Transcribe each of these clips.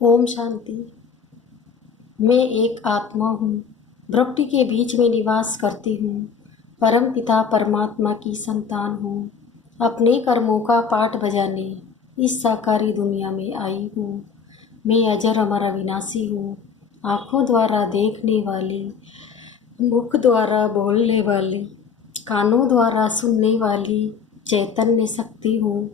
ओम शांति। मैं एक आत्मा हूँ, प्रकृति के बीच में निवास करती हूँ। परम पिता परमात्मा की संतान हूँ। अपने कर्मों का पाठ बजाने इस साकारी दुनिया में आई हूँ। मैं अजर अमर अविनाशी हूँ। आँखों द्वारा देखने वाली, मुख द्वारा बोलने वाली, कानों द्वारा सुनने वाली चैतन्य शक्ति हूँ।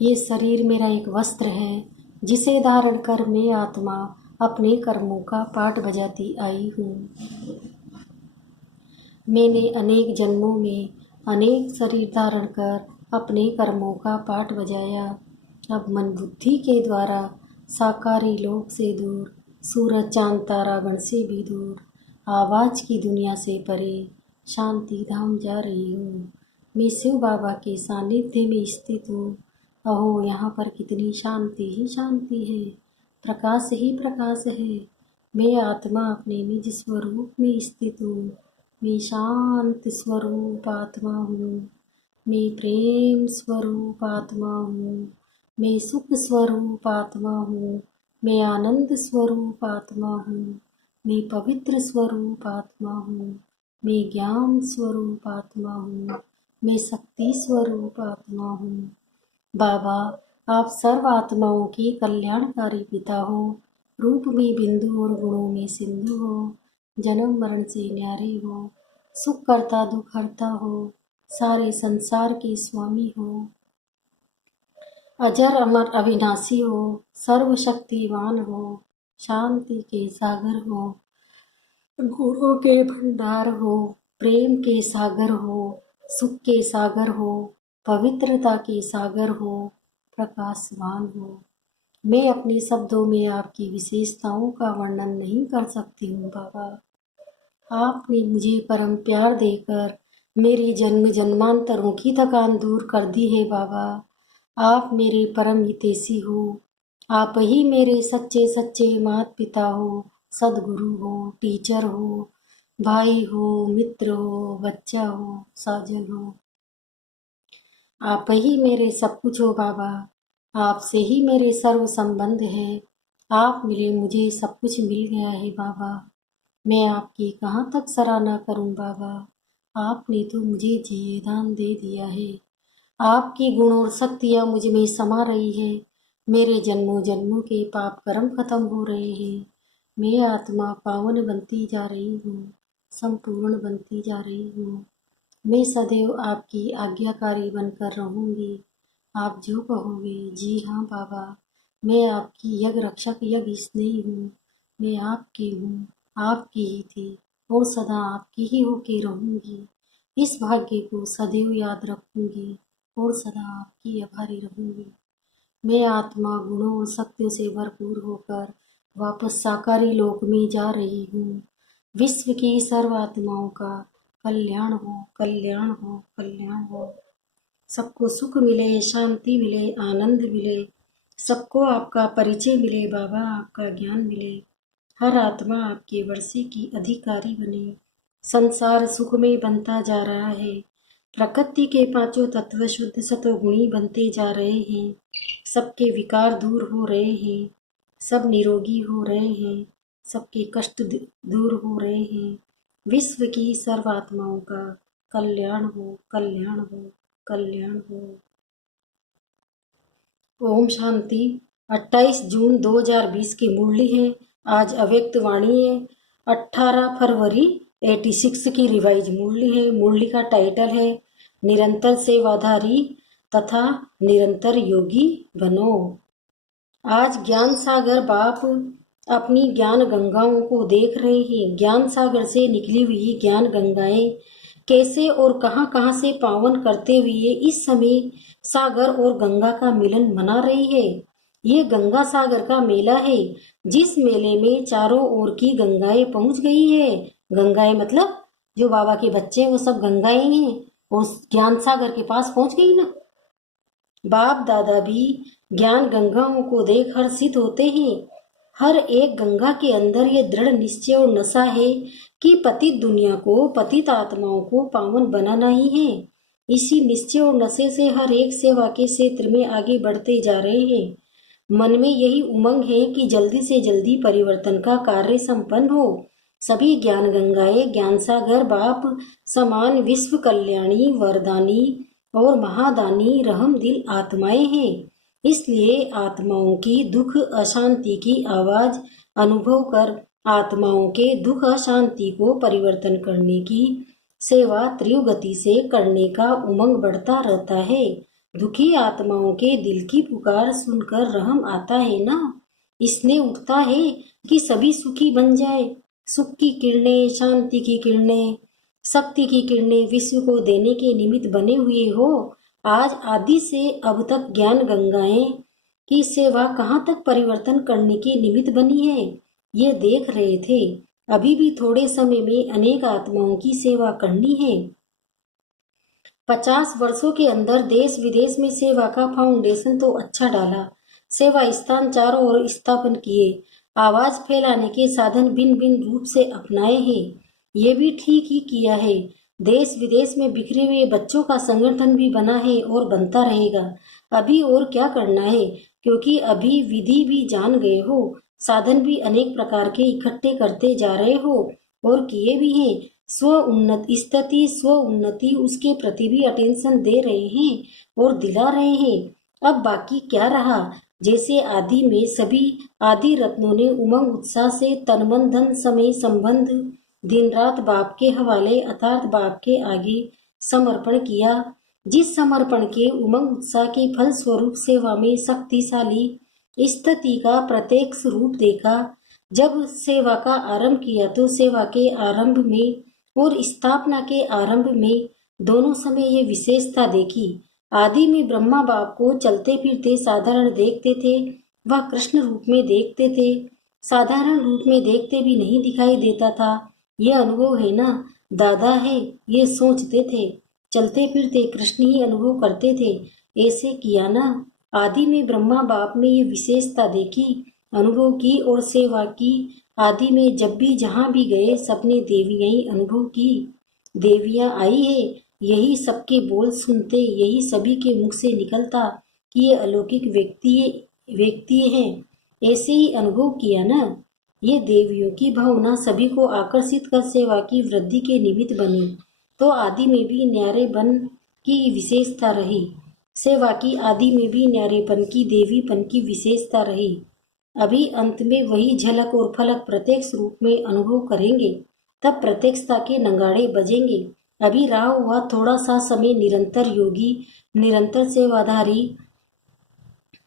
ये शरीर मेरा एक वस्त्र है जिसे धारण कर मैं आत्मा अपने कर्मों का पाठ बजाती आई हूँ। मैंने अनेक जन्मों में अनेक शरीर धारण कर अपने कर्मों का पाठ बजाया। अब मन बुद्धि के द्वारा साकारी लोक से दूर, सूरज चांद तारागण से भी दूर, आवाज़ की दुनिया से परे शांति धाम जा रही हूँ। मैं शिव बाबा के सानिध्य में स्थित हूँ। अहो, यहाँ पर कितनी शांति ही शांति है, प्रकाश ही प्रकाश है। मैं आत्मा अपने निज स्वरूप में स्थित हूँ। मैं शांत स्वरूप आत्मा हूँ। मैं प्रेम स्वरूप आत्मा हूँ। मैं सुख स्वरूप आत्मा हूँ। मैं आनंद स्वरूप आत्मा हूँ। मैं पवित्र स्वरूप आत्मा हूँ। मैं ज्ञान स्वरूप आत्मा हूँ। मैं शक्ति स्वरूप आत्मा हूँ। बाबा, आप सर्व आत्माओं के कल्याणकारी पिता हो। रूप में बिंदु और गुणों में सिंधु हो। जन्म मरण से न्यारे हो। सुख करता दुख हरता हो। सारे संसार के स्वामी हो। अजर अमर अविनाशी हो। सर्वशक्तिवान हो। शांति के सागर हो। गुणों के भंडार हो। प्रेम के सागर हो। सुख के सागर हो। पवित्रता के सागर हो। प्रकाशवान हो। मैं अपने शब्दों में आपकी विशेषताओं का वर्णन नहीं कर सकती हूँ बाबा। आपने मुझे परम प्यार देकर मेरी जन्म जन्मांतरों की थकान दूर कर दी है बाबा। आप मेरे परम हितैषी हो। आप ही मेरे सच्चे सच्चे माता पिता हो, सदगुरु हो, टीचर हो, भाई हो, मित्र हो, बच्चा हो, साजन हो। आप ही मेरे सब कुछ हो बाबा। आपसे ही मेरे सर्व संबंध है। आप मिले मुझे सब कुछ मिल गया है बाबा। मैं आपकी कहाँ तक सराहना करूं बाबा। आपने तो मुझे जीवदान दे दिया है। आपकी गुण और शक्तियाँ मुझ में समा रही है। मेरे जन्मों जन्मों के पाप कर्म खत्म हो रहे हैं। मैं आत्मा पावन बनती जा रही हूँ, संपूर्ण बनती जा रही हूँ। मैं सदैव आपकी आज्ञाकारी बनकर रहूँगी। आप जो कहोगे। जी हाँ बाबा, मैं आपकी यज्ञ रक्षक यज्ञ स्नेही हूँ। मैं आपकी हूँ, आपकी ही थी और सदा आपकी ही होके रहूँगी। इस भाग्य को सदैव याद रखूँगी और सदा आपकी आभारी रहूँगी। मैं आत्मा गुणों और शक्तियों से भरपूर होकर वापस साकारी लोक में जा रही हूँ। विश्व की सर्व आत्माओं का कल्याण हो, कल्याण हो, कल्याण हो। सबको सुख मिले, शांति मिले, आनंद मिले। सबको आपका परिचय मिले बाबा, आपका ज्ञान मिले। हर आत्मा आपके वर्षे की अधिकारी बने। संसार सुखमय बनता जा रहा है। प्रकृति के पांचों तत्व शुद्ध सतोगुणी बनते जा रहे हैं। सबके विकार दूर हो रहे हैं। सब निरोगी हो रहे हैं। सबके कष्ट दूर हो रहे हैं। विश्व की सर्व आत्माओं का कल्याण हो, कल्याण हो, कल्याण हो। ओम शांति। 28 जून 2020 की मुरली है। आज अव्यक्त वाणी है। 18 फरवरी 86 की रिवाइज मुरली है। मुरली का टाइटल है निरंतर सेवाधारी तथा निरंतर योगी बनो। आज ज्ञान सागर बाप अपनी ज्ञान गंगाओं को देख रहे हैं। ज्ञान सागर से निकली हुई ज्ञान गंगाएं कैसे और कहां कहां से पावन करते हुए इस समय सागर और गंगा का मिलन मना रही है। ये गंगा सागर का मेला है, जिस मेले में चारों ओर की गंगाएं पहुंच गई है। गंगाएं मतलब जो बाबा के बच्चे हैं वो सब गंगाएं हैं और ज्ञान सागर के पास पहुंच गई ना। बाप दादा भी ज्ञान गंगाओं को देख हर्षित होते हैं। हर एक गंगा के अंदर ये दृढ़ निश्चय और नशा है कि पतित दुनिया को, पतित आत्माओं को पावन बनाना ही है। इसी निश्चय और नशे से हर एक सेवा के क्षेत्र में आगे बढ़ते जा रहे हैं। मन में यही उमंग है कि जल्दी से जल्दी परिवर्तन का कार्य संपन्न हो। सभी ज्ञान गंगाएं ज्ञान सागर बाप समान विश्व कल्याणी वरदानी और महादानी रहम दिल आत्माएं हैं। इसलिए आत्माओं की दुख अशांति की आवाज अनुभव कर आत्माओं के दुख अशांति को परिवर्तन करने की सेवा तीव्र गति से करने का उमंग बढ़ता रहता है। दुखी आत्माओं के दिल की पुकार सुनकर रहम आता है ना, इसने उठता है कि सभी सुखी बन जाए। सुख की किरणें, शांति की किरणें, शक्ति की किरणें विश्व को देने के निमित्त बने हुए हो। आज आदि से अब तक ज्ञान गंगाएं की सेवा कहाँ तक परिवर्तन करने के निमित्त बनी है, ये देख रहे थे। अभी भी थोड़े समय में अनेक आत्माओं की सेवा करनी है। 50 वर्षों के अंदर देश विदेश में सेवा का फाउंडेशन तो अच्छा डाला, सेवा स्थान चारों ओर स्थापन किए, आवाज फैलाने के साधन भिन्न भिन्न रूप से अपनाए हैं। ये भी ठीक ही किया है। देश विदेश में बिखरे हुए बच्चों का संगठन भी बना है और बनता रहेगा। अभी और क्या करना है, क्योंकि अभी विधि भी जान गए हो, साधन भी अनेक प्रकार के इकट्ठे करते जा रहे हो और किए भी हैं। स्व उन्नत स्थिति स्व उन्नति उसके प्रति भी अटेंशन दे रहे हैं और दिला रहे हैं। अब बाकी क्या रहा, जैसे आदि में सभी आदि रत्नों ने उमंग उत्साह से तन मन धन समय संबंध दिन रात बाप के हवाले अर्थात बाप के आगे समर्पण किया। जिस समर्पण के उमंग उत्साह के फल स्वरूप सेवा में शक्तिशाली स्थिति का प्रत्यक्ष रूप देखा। जब सेवा का आरंभ किया तो सेवा के आरंभ में और स्थापना के आरंभ में दोनों समय ये विशेषता देखी। आदि में ब्रह्मा बाप को चलते फिरते साधारण देखते थे, वह कृष्ण रूप में देखते थे, साधारण रूप में देखते भी नहीं दिखाई देता था। यह अनुभव है ना, दादा है, ये सोचते थे, चलते फिरते कृष्ण ही अनुभव करते थे, ऐसे किया ना। आदि में ब्रह्मा बाप में ये विशेषता देखी, अनुभव की और सेवा की। आदि में जब भी जहाँ भी गए सबने देवियां ही अनुभव की। देवियां आई है, यही सबके बोल सुनते, यही सभी के मुख से निकलता कि ये अलौकिक व्यक्ति हैं। ऐसे ही अनुभव किया ना। ये देवियों की भावना सभी को आकर्षित कर सेवा की वृद्धि के निमित्त बनी। तो आदि में भी न्यारेपन की विशेषता रही, सेवा की आदि में भी न्यारेपन की देवीपन की विशेषता रही। अभी अंत में वही झलक और फलक प्रत्यक्ष रूप में अनुभव करेंगे, तब प्रत्यक्षता के नगाड़े बजेंगे। अभी रहा हुआ थोड़ा सा समय निरंतर योगी, निरंतर सेवाधारी,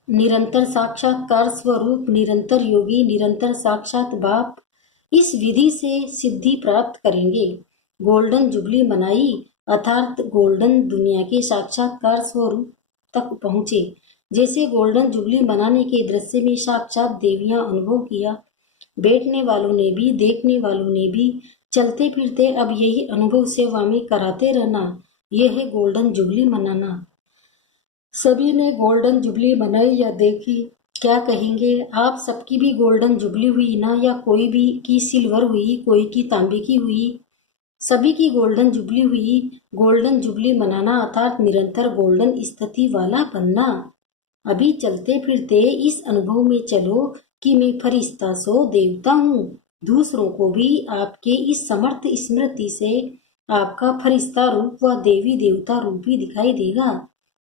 निरंतर साक्षात्कार स्वरूप, निरंतर योगी, निरंतर साक्षात बाप, इस विधि से सिद्धि प्राप्त करेंगे। गोल्डन जुबली मनाई अर्थात गोल्डन दुनिया के साक्षात्कार स्वरूप तक पहुँचे। जैसे गोल्डन जुबली मनाने के दृश्य में साक्षात देवियां अनुभव किया। बैठने वालों ने भी, देखने वालों ने भी, चलते फिरते अब यही अनुभव सेवा में कराते रहना। यह है गोल्डन जुबली मनाना। सभी ने गोल्डन जुबली मनाई या देखी, क्या कहेंगे आप? सबकी भी गोल्डन जुबली हुई ना, या कोई भी की सिल्वर हुई, कोई की तांबे की हुई, सभी की गोल्डन जुबली हुई। गोल्डन जुबली मनाना अर्थात निरंतर गोल्डन स्थिति वाला बनना। अभी चलते फिरते इस अनुभव में चलो कि मैं फरिश्ता सो देवता हूँ। दूसरों को भी आपके इस समर्थ स्मृति से आपका फरिश्ता रूप व देवी देवता रूप भी दिखाई देगा।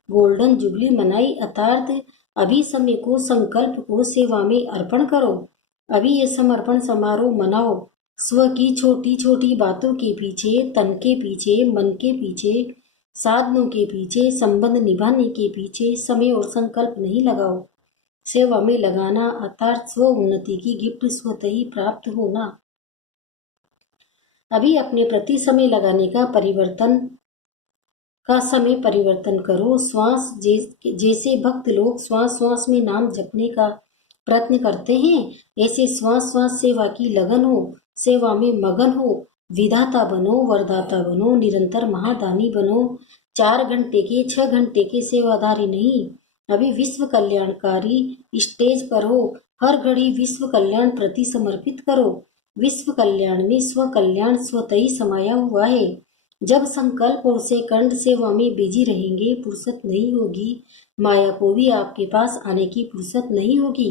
गोल्डन जुबली मनाई अर्थात अभी समय को, संकल्प को सेवा में अर्पण करो। अभी ये समर्पण समारोह मनाओ। स्व की छोटी छोटी बातों के पीछे, तन के पीछे, मन के पीछे, साधनों के पीछे, संबंध निभाने के पीछे समय और संकल्प नहीं लगाओ। सेवा में लगाना अर्थात स्व उन्नति की गिफ्ट स्वतः ही प्राप्त होना। अभी अपने प्रति समय लगाने का समय परिवर्तन करो। श्वास जैसे भक्त लोग श्वास श्वास में नाम जपने का प्रयत्न करते हैं, ऐसे श्वास श्वास सेवा की लगन हो, सेवा में मगन हो। विधाता बनो, वरदाता बनो, निरंतर महादानी बनो। 4 घंटे के 6 घंटे के सेवाधारी नहीं, अभी विश्व कल्याणकारी स्टेज पर हो। हर घड़ी विश्व कल्याण प्रति समर्पित करो। विश्व कल्याण में स्व कल्याण स्वतः ही समाया हुआ है। जब संकल्प और सेकंड सेवा में बिजी रहेंगे, फुर्सत नहीं होगी। माया को भी आपके पास आने की फुर्सत नहीं होगी।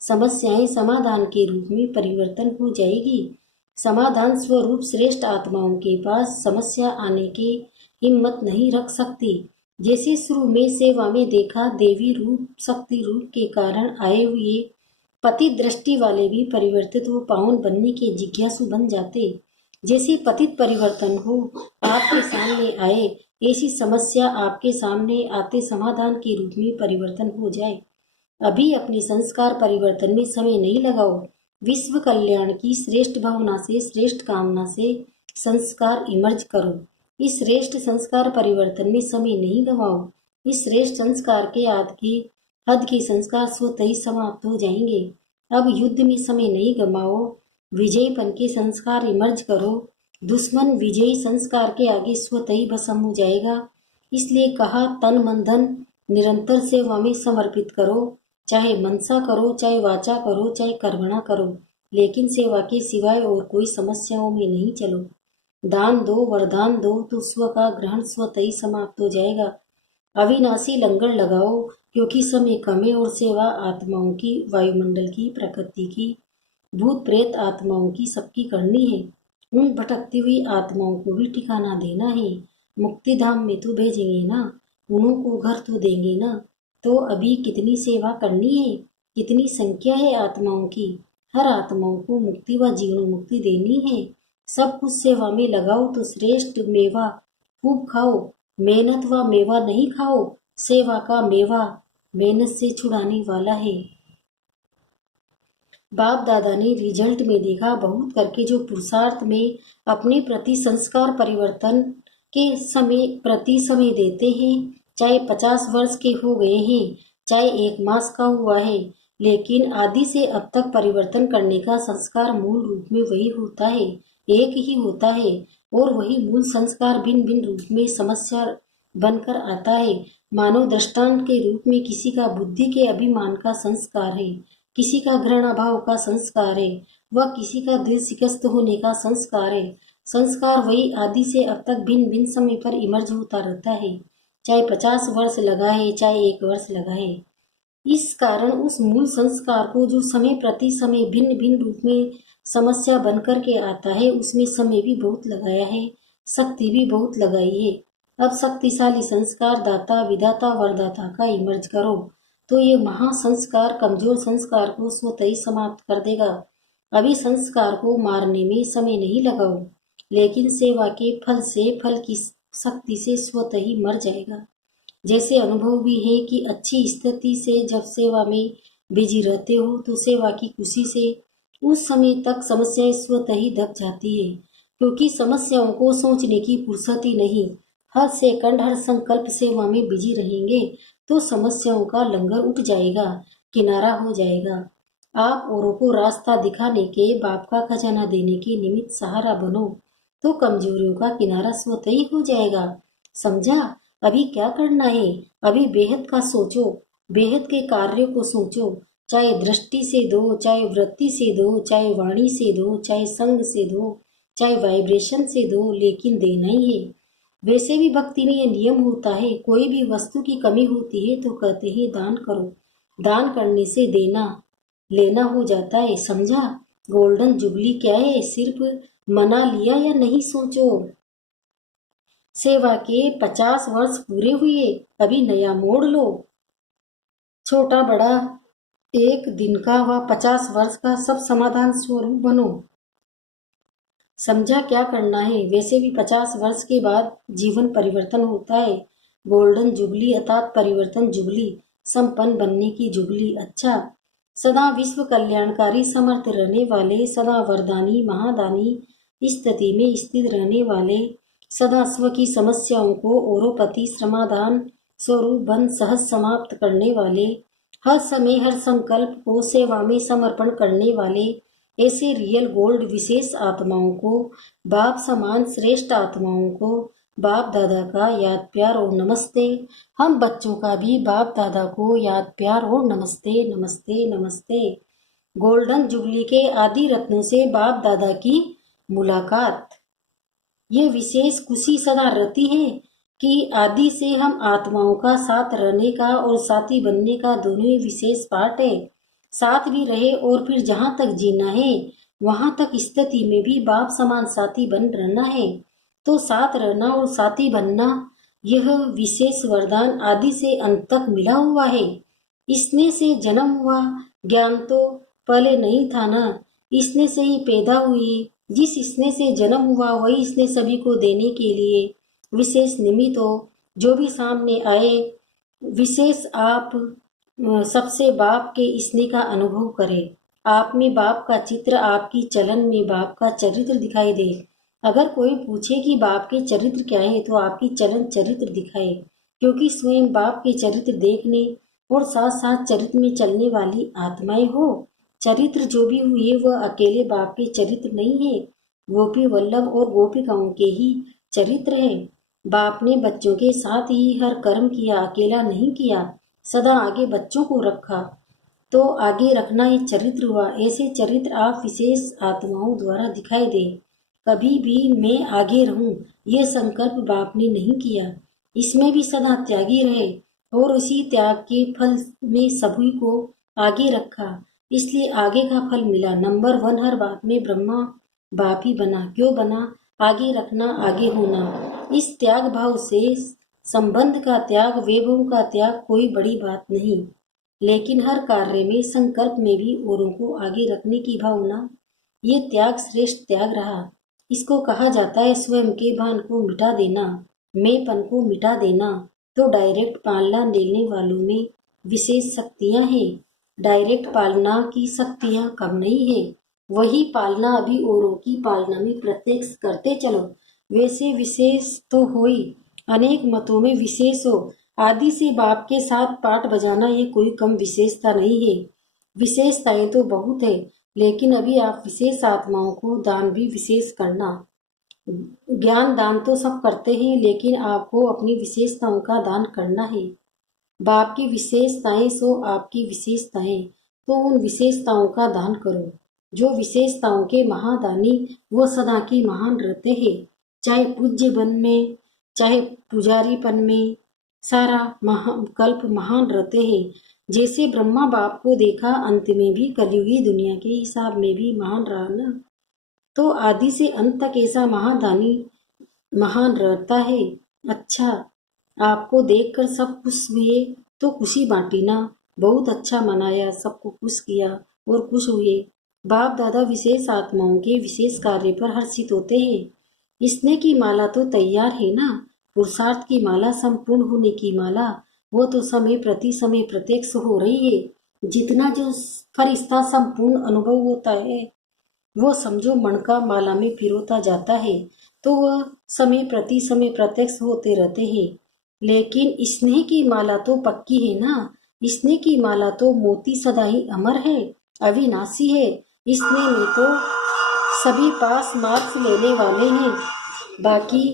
समस्याएं समाधान के रूप में परिवर्तन हो जाएगी। समाधान स्वरूप श्रेष्ठ आत्माओं के पास समस्या आने की हिम्मत नहीं रख सकती। जैसे शुरू में सेवा में देखा, देवी रूप शक्ति रूप के कारण आए हुए पतित दृष्टि वाले भी परिवर्तित व पावन बनने के जिज्ञासु बन जाते। जैसे पतित परिवर्तन हो आपके सामने आए, ऐसी समस्या आपके सामने आते समाधान के रूप में परिवर्तन हो जाए। अभी अपने संस्कार परिवर्तन में समय नहीं लगाओ। विश्व कल्याण की श्रेष्ठ भावना से, श्रेष्ठ कामना से संस्कार इमर्ज करो। इस श्रेष्ठ संस्कार परिवर्तन में समय नहीं गवाओ। इस श्रेष्ठ संस्कार के हद के संस्कार स्वतः ही समाप्त हो जाएंगे। अब युद्ध में समय नहीं गवाओ। विजयपन के संस्कार इमर्ज करो। दुश्मन विजयी संस्कार के आगे स्वतः ही भस्म हो जाएगा। इसलिए कहा, तन मन धन निरंतर सेवा में समर्पित करो। चाहे मनसा करो, चाहे वाचा करो, चाहे कर्मणा करो, लेकिन सेवा के सिवाय और कोई समस्याओं में नहीं चलो। दान दो, वरदान दो, तो स्व का ग्रहण स्वतः ही समाप्त हो जाएगा। अविनाशी लंगर लगाओ, क्योंकि समय कम है और सेवा आत्माओं की, वायुमंडल की, प्रकृति की, भूत प्रेत आत्माओं की सबकी करनी है। उन भटकती हुई आत्माओं को भी ठिकाना देना है। मुक्ति धाम में तो भेजेंगे ना, उन्हों को घर तो देंगे ना। तो अभी कितनी सेवा करनी है, कितनी संख्या है आत्माओं की। हर आत्माओं को मुक्ति व जीवन मुक्ति देनी है। सब कुछ सेवा में लगाओ तो श्रेष्ठ मेवा खूब खाओ। मेहनत व मेवा नहीं खाओ, सेवा का मेवा मेहनत से छुड़ाने वाला है। बाप दादा ने रिजल्ट में देखा, बहुत करके जो पुरुषार्थ में अपने प्रति संस्कार परिवर्तन के प्रति समय देते हैं, चाहे 50 वर्ष के हो गए हैं, चाहे 1 मास का हुआ है, लेकिन आदि से अब तक परिवर्तन करने का संस्कार मूल रूप में वही होता है, एक ही होता है। और वही मूल संस्कार भिन्न भिन्न रूप में समस्या बनकर आता है। मानव दृष्टांत के रूप में किसी का बुद्धि के अभिमान का संस्कार है, किसी का घृणा भाव का संस्कार है, वह किसी का दिल शिकस्त होने का संस्कार है। संस्कार वही आदि से अब तक भिन्न भिन्न समय पर इमर्ज होता रहता है, चाहे 50 वर्ष लगा है, चाहे 1 वर्ष लगा है। इस कारण उस मूल संस्कार को जो समय प्रति समय भिन्न भिन्न रूप में समस्या बनकर के आता है, उसमें समय भी बहुत लगाया है, शक्ति भी बहुत लगाई है। अब शक्तिशाली संस्कार दाता विधाता वरदाता का इमर्ज करो, तो ये महासंस्कार कमजोर संस्कार को स्वतः ही समाप्त कर देगा। अभी संस्कार को मारने में समय नहीं लगाओ, लेकिन सेवा के फल से, फल की शक्ति से स्वतः ही मर जाएगा। जैसे अनुभव भी है कि अच्छी स्थिति से जब सेवा में बिजी रहते हो, तो सेवा की खुशी से उस समय तक समस्याएं स्वतः ही दब जाती है, क्योंकि समस्याओं को सोचने की फुर्सत ही नहीं। हर सेकंड, हर संकल्प सेवा में बिजी रहेंगे तो समस्याओं का लंगर उठ जाएगा, किनारा हो जाएगा। आप औरों को रास्ता दिखाने के, बाप का खजाना देने के निमित्त सहारा बनो, तो कमजोरियों का किनारा स्वतः ही हो जाएगा। समझा? अभी क्या करना है? अभी बेहद का सोचो, बेहद के कार्यों को सोचो। चाहे दृष्टि से दो, चाहे वृत्ति से दो, चाहे वाणी से दो, चाहे संग से दो, चाहे वाइब्रेशन से दो, लेकिन देना ही है। वैसे भी भक्ति में यह नियम होता है, कोई भी वस्तु की कमी होती है तो कहते हैं दान करो। दान करने से देना लेना हो जाता है। समझा? गोल्डन जुबली क्या है? सिर्फ मना लिया या नहीं सोचो। सेवा के 50 वर्ष पूरे हुए, अभी नया मोड़ लो। छोटा बड़ा, 1 दिन का व 50 वर्ष का सब समाधान स्वरूप बनो। समझा क्या करना है? वैसे भी 50 वर्ष के बाद जीवन परिवर्तन होता है। गोल्डन जुबली अर्थात परिवर्तन जुबली, संपन्न बनने की जुबली। अच्छा, सदा विश्व कल्याणकारी समर्थ रहने वाले, सदा वरदानी महादानी स्थिति में स्थित रहने वाले, सदा स्व की समस्याओं को औरोपति समाधान स्वरूप बन सहज समाप्त करने वाले, हर समय हर संकल्प को सेवा में समर्पण करने वाले, ऐसे रियल गोल्ड विशेष आत्माओं को, बाप समान श्रेष्ठ आत्माओं को बाप दादा का याद प्यार और नमस्ते। हम बच्चों का भी बाप दादा को याद प्यार और नमस्ते नमस्ते नमस्ते। गोल्डन जुबली के आदि रत्नों से बाप दादा की मुलाकात। ये विशेष खुशी सदा रहती है कि आदि से हम आत्माओं का साथ रहने का और साथी बनने का दोनों ही विशेष पार्ट है। साथ भी रहे और फिर जहाँ तक जीना है वहां तक स्थिति में भी बाप समान साथी बन रहना है। तो साथ रहना और साथी बनना यह विशेष वरदान आदि से अंत तक मिला हुआ है। इसने से जन्म हुआ, ज्ञान तो पहले नहीं था ना, इसने से ही पैदा हुई। जिस इसने से जन्म हुआ वही इसने सभी को देने के लिए विशेष निमित्त हो। जो भी सामने आए विशेष आप सबसे बाप के स्नेह का अनुभव करे। आप में बाप का चित्र, आपकी चलन में बाप का चरित्र दिखाई दे। अगर कोई पूछे कि बाप के चरित्र क्या है तो आपकी चलन चरित्र दिखाए, क्योंकि स्वयं बाप के चरित्र देखने और साथ साथ चरित्र में चलने वाली आत्माएं हो। चरित्र जो भी हुए वह अकेले बाप के चरित्र नहीं है, गोपी वल्लभ और गोपिकाओं के ही चरित्र है। बाप ने बच्चों के साथ ही हर कर्म किया, अकेला नहीं किया, सदा आगे बच्चों को रखा। तो आगे रखना एक चरित्र हुआ। ऐसे चरित्र आप विशेष आत्माओं द्वारा दिखाई दे। कभी भी मैं आगे रहूं ये संकल्प बाप ने नहीं किया। इसमें भी सदा त्यागी रहे और उसी त्याग के फल में सभी को आगे रखा, इसलिए आगे का फल मिला। नंबर 1 हर बात में ब्रह्मा बाप ही बना। क्यों बना? आगे रखना, आगे होना। इस त्याग भाव से संबंध का त्याग, वैभव का त्याग कोई बड़ी बात नहीं, लेकिन हर कार्य में, संकल्प में भी औरों को आगे रखने की भावना, ये त्याग श्रेष्ठ त्याग रहा। इसको कहा जाता है स्वयं के भान को मिटा देना, मैंपन को मिटा देना। तो डायरेक्ट पालना लेने वालों में विशेष शक्तियां हैं। डायरेक्ट पालना की शक्तियां कम नहीं है, वही पालना अभी औरों की पालना में प्रत्यक्ष करते चलो। वैसे विशेष तो हो ही, अनेक मतों में विशेष हो। आदि से बाप के साथ पाठ बजाना ये कोई कम विशेषता नहीं है। विशेषताएं तो बहुत है, लेकिन अभी आप विशेष आत्माओं को दान भी विशेष करना। ज्ञान दान तो सब करते हैं, लेकिन आपको अपनी विशेषताओं का दान करना है। बाप की विशेषताएं सो आपकी विशेषताएं, तो उन विशेषताओं का दान करो। जो विशेषताओं के महादानी वो सदा की महान रहते हैं, चाहे पूज्य बन में चाहे पुजारीपन में, सारा कल्प महान रहते हैं। जैसे ब्रह्मा बाप को देखा, अंत में भी कलयुगी दुनिया के हिसाब में भी महान रहा ना। तो आदि से अंत तक ऐसा महादानी महान रहता है। अच्छा, आपको देखकर सब खुश हुए तो खुशी बांटी ना। बहुत अच्छा मनाया, सबको खुश किया और खुश हुए। बाप दादा विशेष आत्माओं के विशेष कार्य पर हर्षित होते हैं। स्नेह की माला तो तैयार है ना, पुरुषार्थ की माला, संपूर्ण होने की माला, वो तो समय प्रति समय प्रत्यक्ष हो रही है। जितना जो फरिश्ता संपूर्ण अनुभव होता है वो समझो मणका माला में पिरोता जाता है, तो वह समय प्रति समय प्रत्यक्ष होते रहते हैं। लेकिन स्नेह की माला तो पक्की है ना। स्नेह की माला तो मोती सदा ही अमर है, अविनाशी है। स्नेह में तो सभी पास मार्क्स लेने वाले हैं। बाकी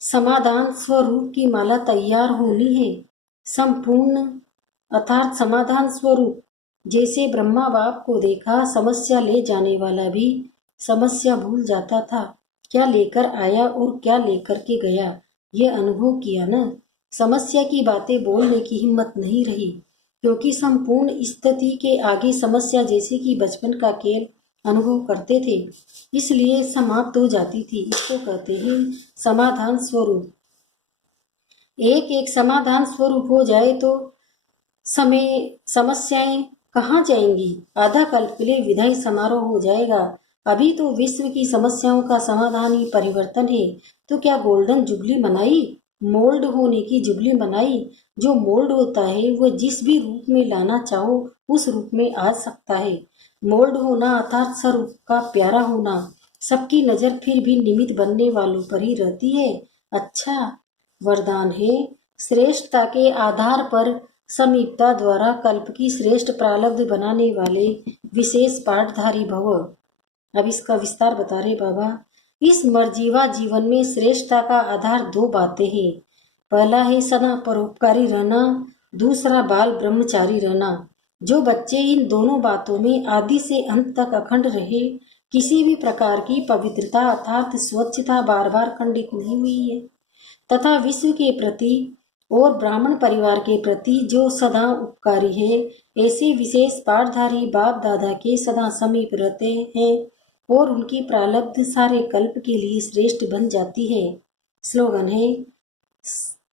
समाधान स्वरूप की माला तैयार होनी है, संपूर्ण अर्थात समाधान स्वरूप। जैसे ब्रह्मा बाप को देखा, समस्या ले जाने वाला भी समस्या भूल जाता था। क्या लेकर आया और क्या लेकर के गया, ये अनुभव किया ना। समस्या की बातें बोलने की हिम्मत नहीं रही, क्योंकि संपूर्ण स्थिति के आगे समस्या जैसे कि बचपन का खेल अनुभव करते थे, इसलिए समाप्त हो जाती थी। इसको कहते हैं समाधान स्वरूप। एक एक समाधान स्वरूप हो जाए तो समस्याएं कहाँ जाएंगी। आधा कल्प के लिए विदाई समारोह हो जाएगा। अभी तो विश्व की समस्याओं का समाधान ही परिवर्तन है। तो क्या गोल्डन जुबली मनाई, मोल्ड होने की जुबली मनाई। जो मोल्ड होता है वह जिस भी रूप में लाना चाहो उस रूप में आ सकता है। मोल्ड होना अर्थात स्वरूप का प्यारा होना। सबकी नजर फिर भी निमित्त बनने वालों पर ही रहती है। अच्छा वरदान है, श्रेष्ठता के आधार पर समीपता द्वारा कल्प की श्रेष्ठ प्रारब्ध बनाने वाले विशेष पाठधारी भव। अब इसका विस्तार बता रहे बाबा। इस मर्जीवा जीवन में श्रेष्ठता का आधार 2 बातें हैं। पहला है सदा परोपकारी रहना, दूसरा बाल ब्रह्मचारी रहना। जो बच्चे इन दोनों बातों में आदि से अंत तक अखंड रहे किसी भी प्रकार की पवित्रता अर्थात स्वच्छता बार बार खंडित नहीं हुई है तथा विश्व के प्रति और ब्राह्मण परिवार के प्रति जो सदा उपकारी है, ऐसे विशेष पाठधारी बाप दादा के सदा समीप रहते हैं और उनकी प्रारब्ध सारे कल्प के लिए श्रेष्ठ बन जाती है। स्लोगन है,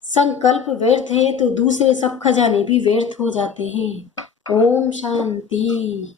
संकल्प व्यर्थ है तो दूसरे सब खजाने भी व्यर्थ हो जाते हैं। ओम शांति।